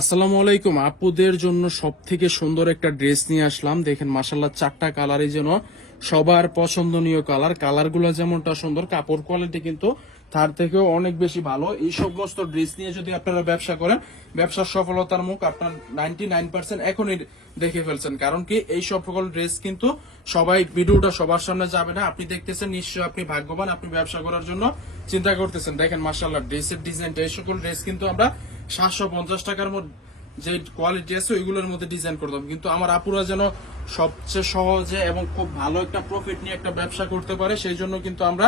আসসালামু আলাইকুম। আপুদের জন্য সব থেকে সুন্দর একটা ড্রেস নিয়ে আসলাম। দেখেন মাশাল্লাহ, চারটা কালারই যেন সবার পছন্দনীয় কালার। কালারগুলো যেমনটা সুন্দর, কাপড় কোয়ালিটি কিন্তু তার থেকেও অনেক বেশি ভালো। এই সমস্ত ড্রেস নিয়ে যদি আপনারা ব্যবসা করেন, ব্যবসার সফলতার মুখ আপনার 99% এখনই দেখে ফেলছেন। কারণ কি, এই সকল ড্রেস কিন্তু সবাই ভিডিওটা সবার সামনে যাবে না। আপনি দেখতেছেন, নিশ্চয়ই আপনি ভাগ্যবান, আপনি ব্যবসা করার জন্য চিন্তা করতেছেন। দেখেন মাশাল্লাহ, ড্রেসের ডিজাইনটা, এই সকল ড্রেস কিন্তু আমরা 750 টাকার মধ্যে যে কোয়ালিটি আছে ওইগুলোর মধ্যে ডিজাইন করতাম, কিন্তু আমার আপুরা যেন সবচেয়ে সহজে এবং খুব ভালো একটা প্রফিট নিয়ে একটা ব্যবসা করতে পারে, সেই জন্য কিন্তু আমরা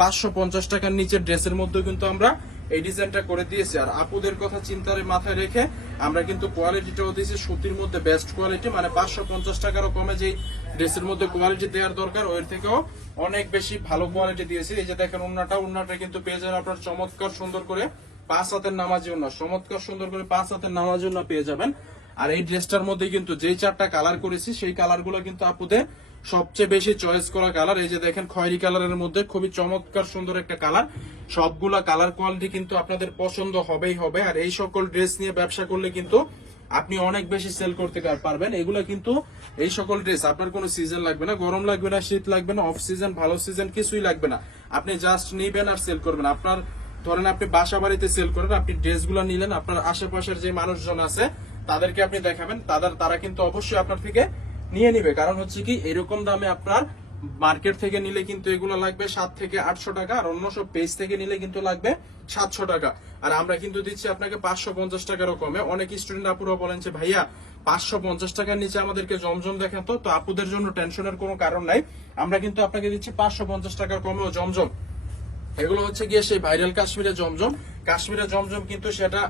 550 টাকার নিচের ড্রেসের মধ্যে কিন্তু আমরা এই ডিজাইনটা করে দিয়েছি। আর আপুদের কথা চিন্তার মাথায় রেখে আমরা কিন্তু কোয়ালিটিটাও দিয়েছি সুতির মধ্যে বেস্ট কোয়ালিটি, মানে 550 টাকারও কমে যে ড্রেসের মধ্যে কোয়ালিটি দেওয়ার দরকার ওর থেকেও অনেক বেশি ভালো কোয়ালিটি দিয়েছি। এই যে দেখেন উন্নাটা কিন্তু পেয়ে যাবেন আপনার চমৎকার সুন্দর করে 5 হাতের নামাজি ওন্না, চমৎকার সুন্দর করে 5 হাতের নামাজি ওন্না পেয়ে যাবেন। আর এই ড্রেসটার মধ্যে কিন্তু যেই 4টা কালার করেছি সেই কালারগুলো কিন্তু আপুদের সবচেয়ে বেশি চয়েস করা কালার। এই যে দেখেন খয়েরি কালারের মধ্যে খুবই চমৎকার সুন্দর একটা কালার। সবগুলা কালার কোয়ালিটি কিন্তু আপনাদের পছন্দ হবেই হবে। আর এই সকল ড্রেস নিয়ে ব্যবসা করলে কিন্তু আপনি অনেক বেশি সেল করতে পারবেন। এগুলো কিন্তু এই সকল ড্রেস আপনার কোনো সিজন লাগবে না, গরম লাগবে না, শীত লাগবে না, অফ সিজন, ভালো সিজন কিছুই লাগবে না। আপনি জাস্ট নিবেন আর সেল করবেন। আপনার ধরেন আপনি বাসা বাড়িতে সেল করেন, আপনি ড্রেসগুলো নিলেন, আপনার আশেপাশের যে মানুষজন আছে তাদেরকে আপনি দেখাবেন, তারা কিন্তু অবশ্যই আপনার থেকে নিয়ে নিবে। কারণ হচ্ছে কি, এরকম দামে আপনার মার্কেট থেকে নিলে কিন্তু এগুলো লাগবে 700 থেকে 800 টাকা, আর অন্য সব পেজ থেকে নিলে কিন্তু লাগবে 700 টাকা। আর আমরা কিন্তু দিচ্ছি আপনাকে 550 টাকারও কমে। অনেক স্টুডেন্ট আপুরা বলেন যে ভাইয়া 550 টাকার নিচে আমাদেরকে জমজম দেখেন। তো আপুদের জন্য টেনশনের কোনো কারণ নাই, আমরা কিন্তু আপনাকে দিচ্ছি 550 টাকার কমেও জমজম। এগুলো হচ্ছে গিয়ে সেই ভাইরাল কাশ্মীরের জমজম। কাশ্মীরের জমজম কিন্তু সেটা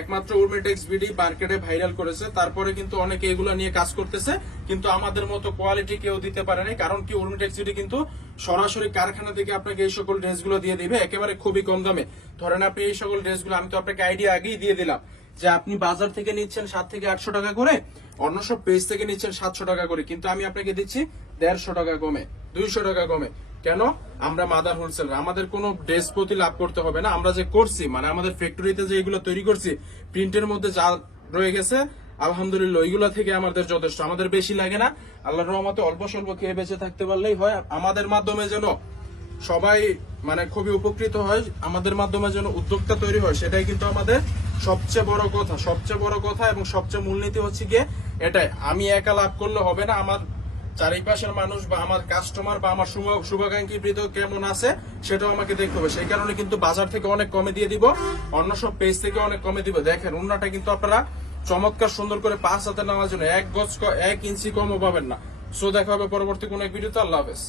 একমাত্র উর্মিটেক্স বিডি মার্কেটে ভাইরাল করেছে। তারপরে কিন্তু অনেকে এগুলো নিয়ে কাজ করতেছে, কিন্তু আমাদের মতো কোয়ালিটি কেউ দিতে পারে না। কারণ কি, উর্মিটেক্স বিডি কিন্তু সরাসরি কারখানা থেকে আপনাকে এই সকল ড্রেসগুলো দিয়ে দিবে একেবারে খুবই কম দামে। ধরেন আপনি এই সকল ড্রেসগুলো, আমি তো আপনাকে আইডিয়া আগেই দিয়ে দিলাম যে আপনি বাজার থেকে নিচ্ছেন 700 থেকে 800 টাকা করে, অন্য সব পেজ থেকে নিচ্ছেন 700 টাকা করে, কিন্তু আমি আপনাকে দিচ্ছি 150 টাকা কমে, 200 টাকা কমে। কেন? আমরা মাদার হোলসেলার, আমাদের কোনো ড্রেস প্রতি লাভ করতে হবে না। আমরা যে করছি, মানে আমাদের ফ্যাক্টরিতে যে এগুলো তৈরি করছি, প্রিন্টের মধ্যে যা রয়ে গেছে আলহামদুলিল্লাহ ওইগুলো থেকে আমাদের যথেষ্ট, আমাদের বেশি লাগে না। আল্লাহর রহমতে অল্প স্বল্প খেয়ে বেঁচে থাকতে পারলেই হয়। আমাদের মাধ্যমে যেন সবাই মানে খুবই উপকৃত হয়, আমাদের মাধ্যমে যেন উদ্যোক্তা তৈরি হয়, সেটাই কিন্তু আমাদের সবচেয়ে বড় কথা। সবচেয়ে বড় কথা এবং সবচেয়ে মূলনীতি হচ্ছে গিয়ে এটাই, আমি একা লাভ করলে হবে না, আমার চারিপাশের মানুষ বা আমার কাস্টমার বা আমার শুভাকাঙ্ক্ষী বৃদ্ধ কেমন আছে সেটাও আমাকে দেখতে হবে। সেই কারণে কিন্তু বাজার থেকে অনেক কমে দিয়ে দিব, অন্য সব পেজ থেকে অনেক কমে দিব। দেখেন উন্নাটা কিন্তু আপনারা চমৎকার সুন্দর করে 5 হাতে নেওয়ার জন্য 1 ইঞ্চি কমও পাবেন না। সো দেখা হবে পরবর্তী কোনো এক ভিডিওতে। আল্লাহ হাফেজ।